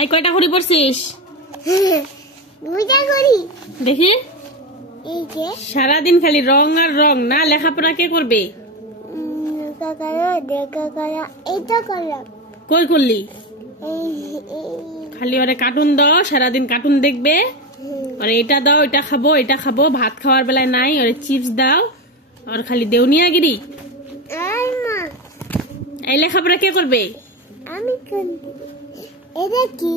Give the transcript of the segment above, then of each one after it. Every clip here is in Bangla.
এই কয়টা ঘড়ি পড়ছিস? দুইটা ঘড়ি। দেখি এই যে সারাদিন খালি রং আর রং, না লেখাপড়া কে করবে? কাকারা কাকারা এটা করলাম। কই করলি? এই খালি ওরে কার্টুন দাও, সারাদিন কার্টুন দেখবে। ওরে এটা দাও, এটা খাবো, এটা খাবো, ভাত খাওয়ার বেলায় নাই। ওরে চিপস দাও, আর খালি দেউনিয়াগিরি। আর মা এই লেখাপড়া কে করবে? আমি করব। এটা কি?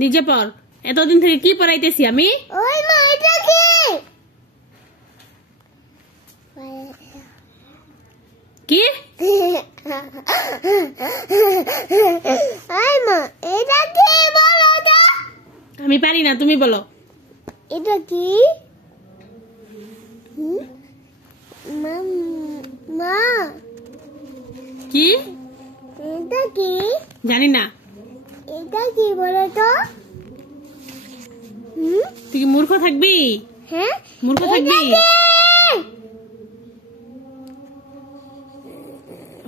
নিজে পড়। এতদিন থেকে কি পড়াইতেছি আমি? ওই মা এটা কি? কি? আই মা এটা কি বলো তো? আমি পারি না, তুমি বলো। এটা কি? মা মা কি? এটা কি? জানি না। এটা কি বলো তো? তুই কি মূর্খ থাকবি? হ্যাঁ মূর্খ থাকবি?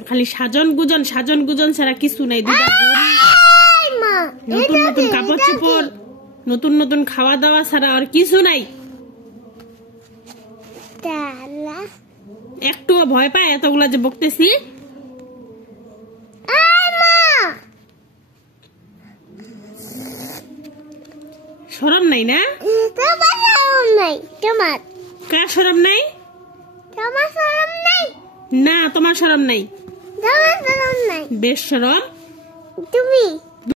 খালি সাজন গুজন ছাড়া কিছু নাই। নতুন নতুন কাপড় চোপড়, নতুন নতুন খাওয়া দাওয়া ছাড়া আর কিছু নাই। একটুও ভয় পায় এতগুলা যে বকতেছি? শরম নাই না? কার শরম নাই? না, তোমার শরম নাই। বেশ শরম তুমি